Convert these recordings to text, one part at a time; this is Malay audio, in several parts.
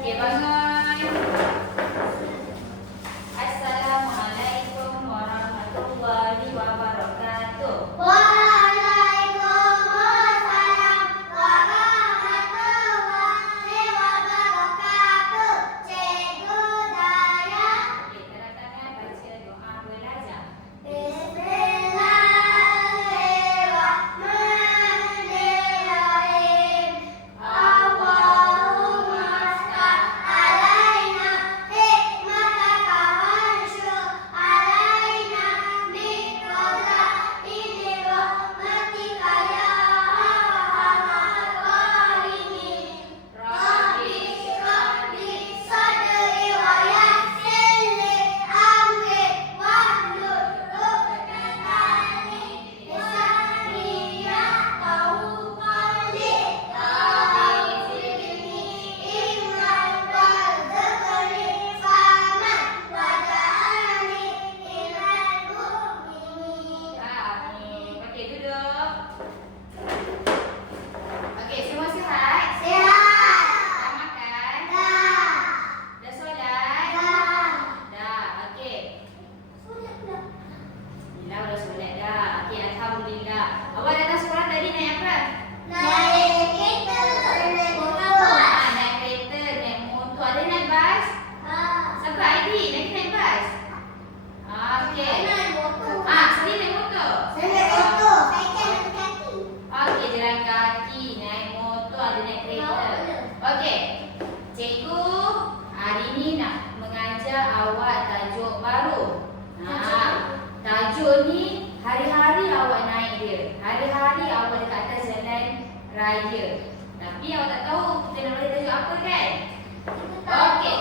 Okey, bangun. Assalamualaikum warahmatullahi wabarakatuh. Waalaikumsalam warahmatullahi wabarakatuh. Cikgu Daya. Okey, tanda tangan baca doa belajar. Bismillahirrahmanirrahim. Allahumma aftah alaina hikmataka wansyur alaina min khaza'ini rahmatika ya arhamar rahimin. Rabbi shrah li sadri wa yassir li amri wahlul 'uqdatam min lisani yafqahu qawli. Rabbi zidni ilman warzuqni fahman waj'alni minal mu'minin. Amin. Okey, duduk. Okey, semua sihat? Sihat. Dah makan? Dah. Dah solat? Dah. Dah. Okey. Solat dah. Alhamdulillah dah solat dah. Okey, alhamdulillah. Awak datang sekolah tadi naik apa? Naik kereta. Naik motor. Naik kereta, naik motor. Ada naik bas? Siapa ID? Naik bas? Okey. Naik motor. Sekali naik motor? Saya naik motor. Saya jalan kaki. Okey, jalan kaki, naik motor, ada naik kereta. Okey. Cikgu hari ni nak mengajar awak tajuk baru. Tajuk ni hari-hari awak naik dia. Hari-hari awak dekat atas jalan raya. Tapi awak tak tahu kita nak belajar tajuk apa kan? Okey.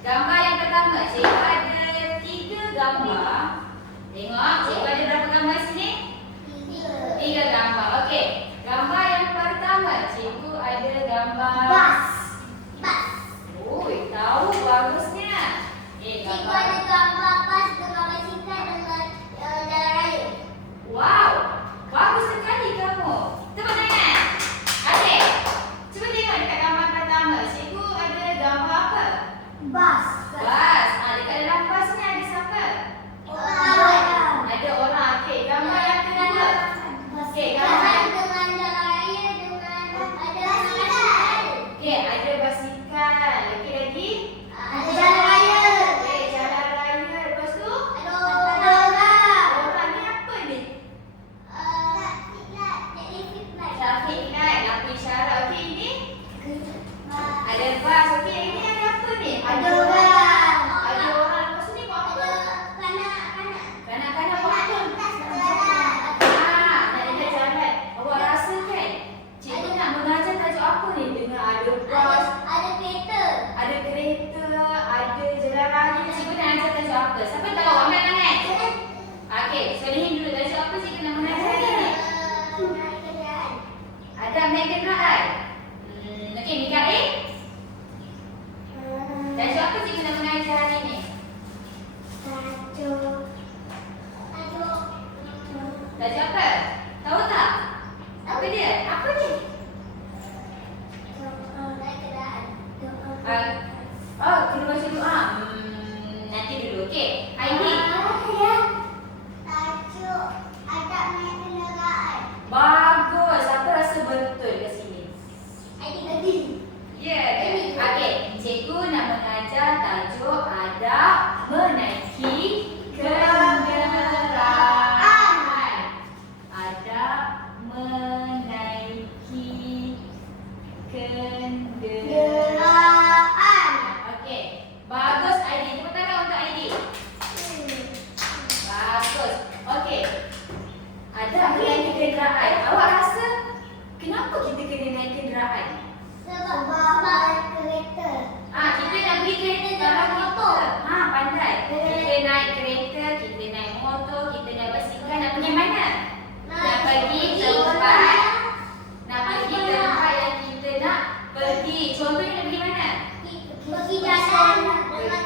Gambar yang pertama, cikgu ada 3 gambar. Tengok, cikgu ada berapa gambar sini? 3 gambar. Okey. Gambar yang pertama, cikgu ada gambar Bas. Bas. Oi, tahu bagusnya. Cikgu ada gambar bas dengan basikal dengan jalan raya. Wow, bagus sekali kamu. Tepuk tangan. Adik, cuba tengok dekat gambar pertama. Cikgu ada gambar apa? Bas. Bas. Dekat dalam bas ni ada siapa? Orang. Ada orang. Okey, gambar yang kedua. Okey, gambar Jalan dengan jalan raya dengan ada basikal. Okey, ada basikal. Okey, lagi? Ada jalan raya. Okey, jalan raya. Lepas tu? Ada orang. Orang ni apa ni? Traffic light, lampu isyarat. Okey, ini? Ada bas. Okey, ini ada apa ni? Ada orang. Ada orang. Lepas tu ni buat apa? Kanak-kanak buat apa? Nak dekat jalan. Awak rasa kan? Cikgu nak mengajar tajuk apa ni? Dengan ada bas, Ada kereta. ada kereta, ada jalan raya. Cikgu nak ajar tajuk apa? Siapa tahu? Angkat tangan. Okey, solehin dulu. Tajuk apa cikgu nak mengajar hari ni? Ada naik kenderaan. Okey, Mikael. Tajuk apa cikgu nak mengajar hari ni? Tajuk apa? Tahu tak? Apa dia? Apa ni? Kena baca doa. Nanti dulu. Okey. Heidi. Bagus. Siapa rasa betul ke sini? Ya. Okey. Cikgu nak mengajar tajuk adab menaiki kenderaan. Adab menaiki kenderaan. Okey. Bagus Aidi. Tepuk tangan untuk Aidi. Bagus. Okey. Adab menaiki kenderaan. Awak rasa kenapa kita kena naik kenderaan? Kita nak beli kereta dalam motor. Pandai. Kita naik kereta, kita naik motor, kita naik basikal. Nak pergi mana? Nak pergi tempat. Nak pergi tempat yang kita nak pergi. Contohnya nak pergi mana? Pergi jalan dengan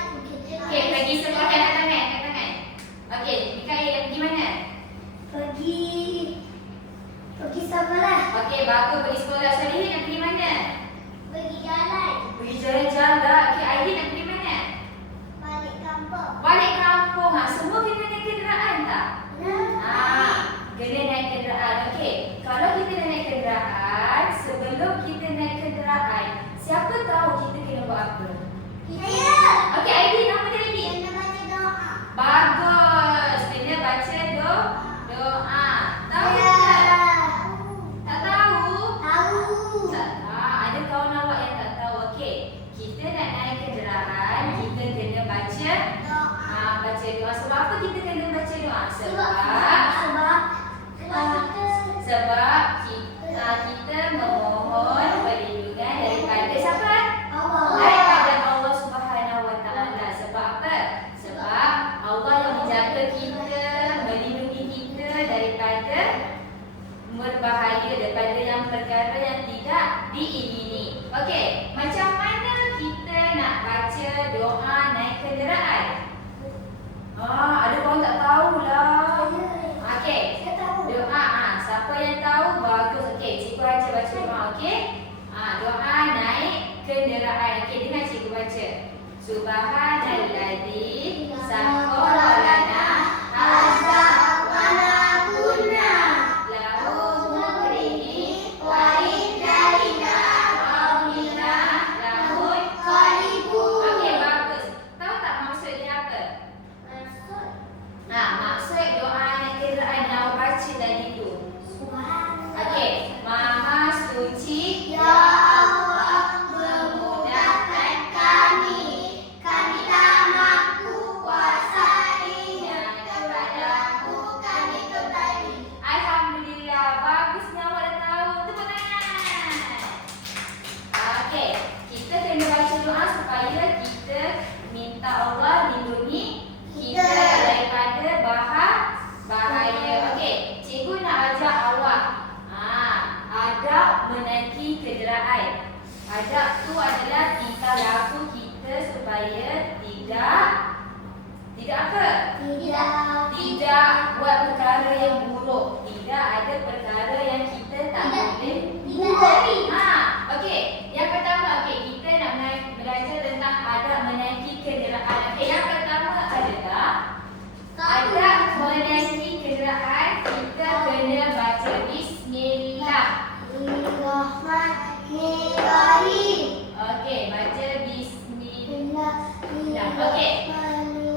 Okey, pergi sekolah. Angkat tangan, angkat tangan. Okey, Mikael nak pergi mana? pergi sekolah. Okey, bagus pergi sekolah. Solehin nak pergi mana? Pergi jalan. Pergi apa? Saya. Okey, Aidin, apa dia Aidin? Kena baca doa. Bagus. Kena baca doa. Tahu tak? Tak tahu? Tahu. Tak. Ada kawan awak yang tak tahu. Okey. Kita nak naik kenderaan, kita kena baca baca doa. Sebab apa kita kena baca doa? Sebab kita memohon perlindungan daripada siapa? Daripada Allah Subhanahu Wa Taala. Sebab apa? Sebab Allah yang menjaga kita, melindungi kita daripada berbahaya, daripada yang perkara yang tidak diingini. Okey, macam mana kita nak baca doa naik kenderaan? Ada kawan tak tahulah. Okey. Saya tahu. Doa, siapa yang tahu bagus. Okey, cikgu Haja baca doa, okey? Doa naik kenderaan. Okey, dengar cikgu baca. Subhanalladzi sakhkhara lana hadza wa ma kunna lahu muqrinin wa inna ila rabbina lamunqalibun. Okey, bagus. Tahu tak maksud dia apa? Maksud doa naik kenderaan yang awak baca tadi tu. Okey, Maha Suci Ya Allah, memudahkan kami. Kami tak mampu kuasai, dan kepadamu kami kembali. Alhamdulillah, bagusnya awak dah tahu. Tepuk tangan. Okey, kita kena baca doa supaya kita minta Allah lindungi kita daripada bahaya. Okey, cikgu nak ajak awak adab menaiki kenderaan. Adab tu adalah tingkah laku kita supaya tidak apa? Tidak buat perkara yang buruk. Tidak ada perkara yang kita tak boleh buat. Okey, yang pertama, okey, kita nak belajar tentang adab menaiki kenderaan. Okey, yang pertama adalah adab menaiki kenderaan, kita kena baca bismillah. Bismillahirrahmanirrahim. Okey, baca bismillah. Okey.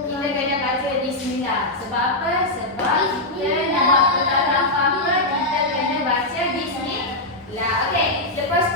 Kita kena baca bismillah. Sebab apa? Sebab kita nak buat perkara apa-apa, kita kena baca bismillah. Okey, lepas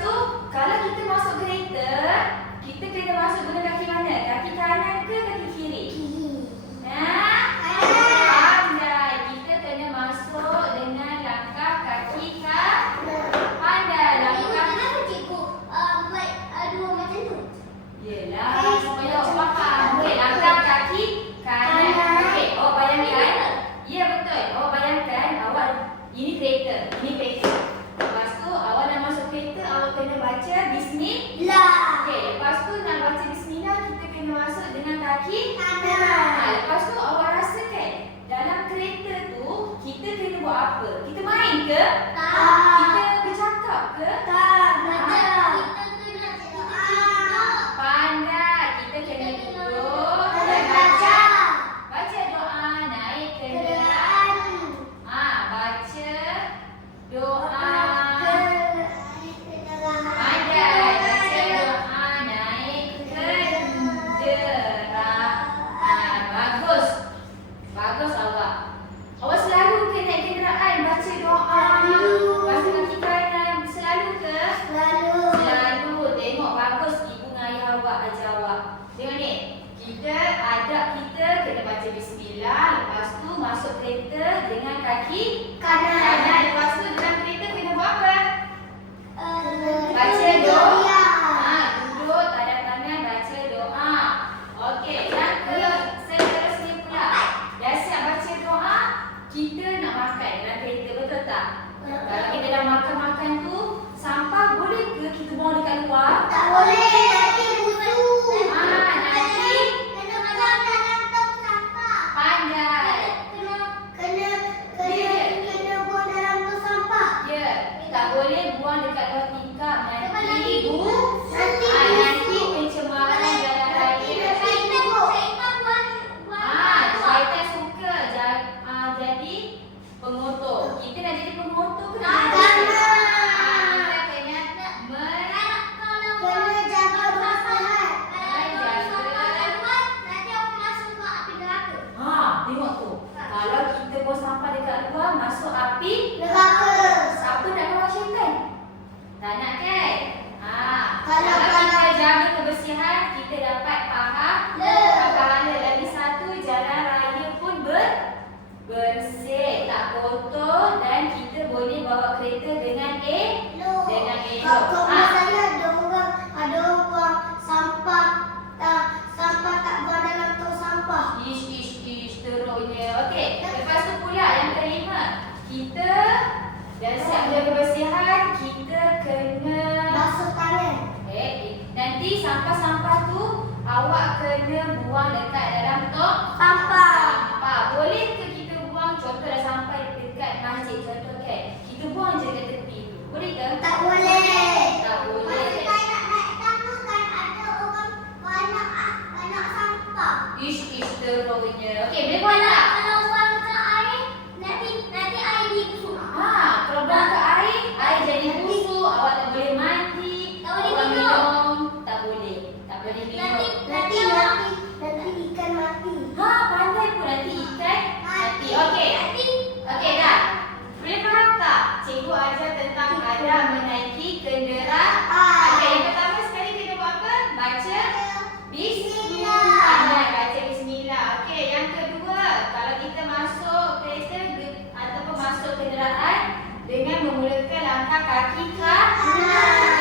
kita dapat pahala. Lagi satu, jalan raya pun bersih, tak kotor dan kita boleh bawa kereta dengan elok. Kalau misalnya ada orang sampah tak buang dalam tong sampah. Ish teruknya. Okey, lepas tu pula yang kelima, kita dah siap menjaga kebersihan, kita kena Basuh tangan. nanti sampah-sampah tu awak kena buang dekat dalam tong Sampah. Boleh ke kita buang, contoh dah sampai dekat masjid, contoh kan, kita buang je kat tepi tu. Boleh ke? Tak boleh. Tak boleh. Kalau kita nak naik tangga kan ada orang banyak sampah. Ish teruknya. Okey, boleh buang tak? Kalau buang ke air, nanti air dibusuk. Kalau buang ke air jadi busuk, awak tak boleh mandi, Tak boleh awak minum. tak boleh minum. Nanti ikan mati. Pandai pun nanti ikan mati. Okey dah. Boleh faham tak? Cikgu ajar tentang adab menaiki kenderaan. Okey, yang pertama sekali kena buat apa? Baca Bismillah. Baca Bismillah. Okey, yang kedua, kalau kita masuk kereta ataupun masuk kenderaan dengan memulakan langkah kaki kanan.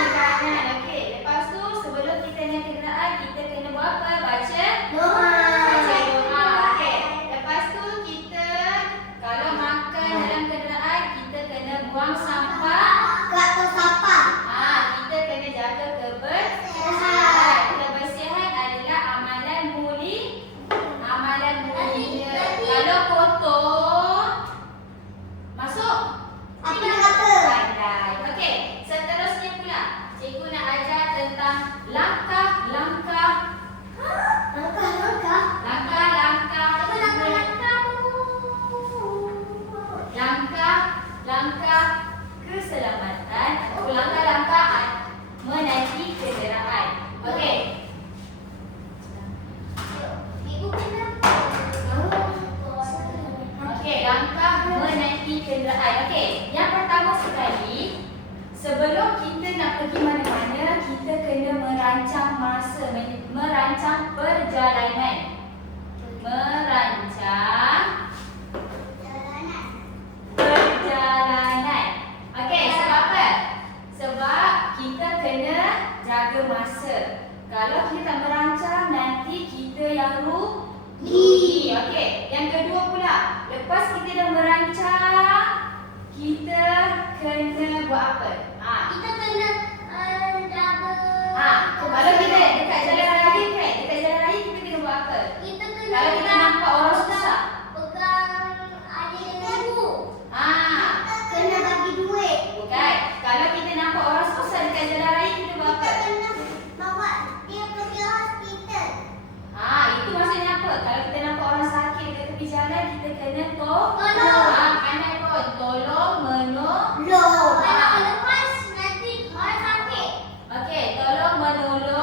Okey, lepas tu sebelum kita naik kenderaan, kita kena buat apa? Baca Doa. Okey. Lepas tu kita kalau makan dalam kenderaan, kita kena buang sampah. Kat tong sampah. Kita kena jaga kebersihan. Kebersihan adalah amalan mulia. Kalau kotor masuk Apa dia kata? pandai. Okey, seterusnya pula cikgu nak ajar tentang langkah-langkah. Langkah. Langkah-langkah. Apa langkah tu? Langkah keselamatan atau langkah-langkah menaiki kenderaan. Okey. Ibu kena. Okey, langkah menaiki kenderaan. Okey, yang pertama sekali, sebelum kita nak pergi mana-mana, kita kena merancang masa, merancang perjalanan. Okey, sebab apa? Sebab kita kena jaga masa. Kalau kita tak merancang, nanti kita yang rugi. Okey, yang kedua pula, lepas kita dah merancang, kita kena buat apa? Kita kena jaga. Kalau kita dekat jalan raya kan, dekat jalan raya kita kena buat apa? Kita kena Kalau kita nampak orang susah, pegang adik dan ibu. Kena bagi duit. bukan? Kalau kita nampak orang susah dekat jalan raya, kita buat Kita apa? kena bawa dia pergi hospital. Itu maksudnya apa? Kalau kita nampak orang sakit dekat tepi jalan, kita kena Tolong. pandai pun. Tolong menolong. Kalau lepas nanti orang sakit. Okey, tolong menolong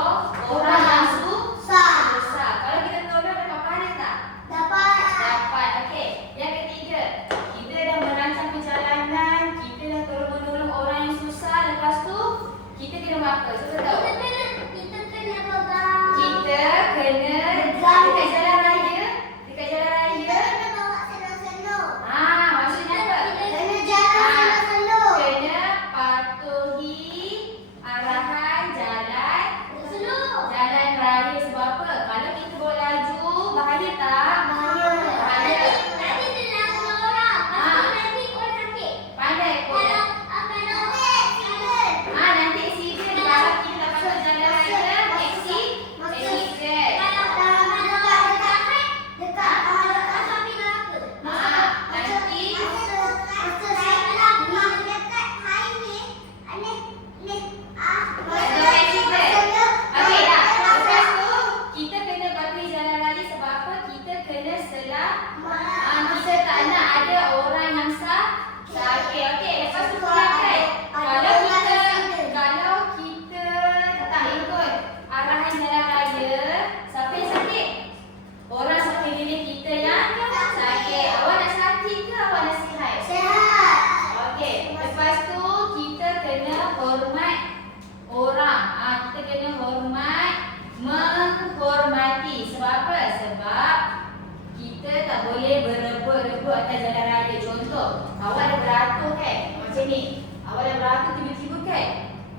Macam ni. Awak dah beratur tiba-tiba kan?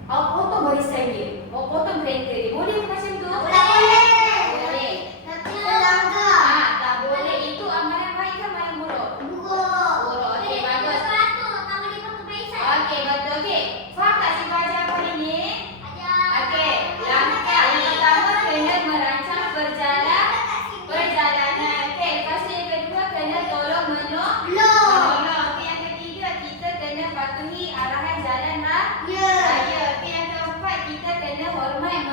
Awak potong barisan dia. Awak potong kereta dia. Boleh ke macam tu? Boleh. Boleh. Tapi melanggar. Tak boleh. Itu amalan baik ke amalan buruk? Buruk. Buruk. Okey, bagus. Sepatu tak boleh pakai barisan. Okey, betul. Okey. Faham tak cikgu ajar apa hari ni? Ajar. Okey. Langkah yang pertama kena merancang perjalanan. Okey, lepas tu yang kedua kena tolong menolong. Okey, yang ketiga kita kena patuhi arahan jalan raya. Ya. Okey, yang keempat kita kena hormat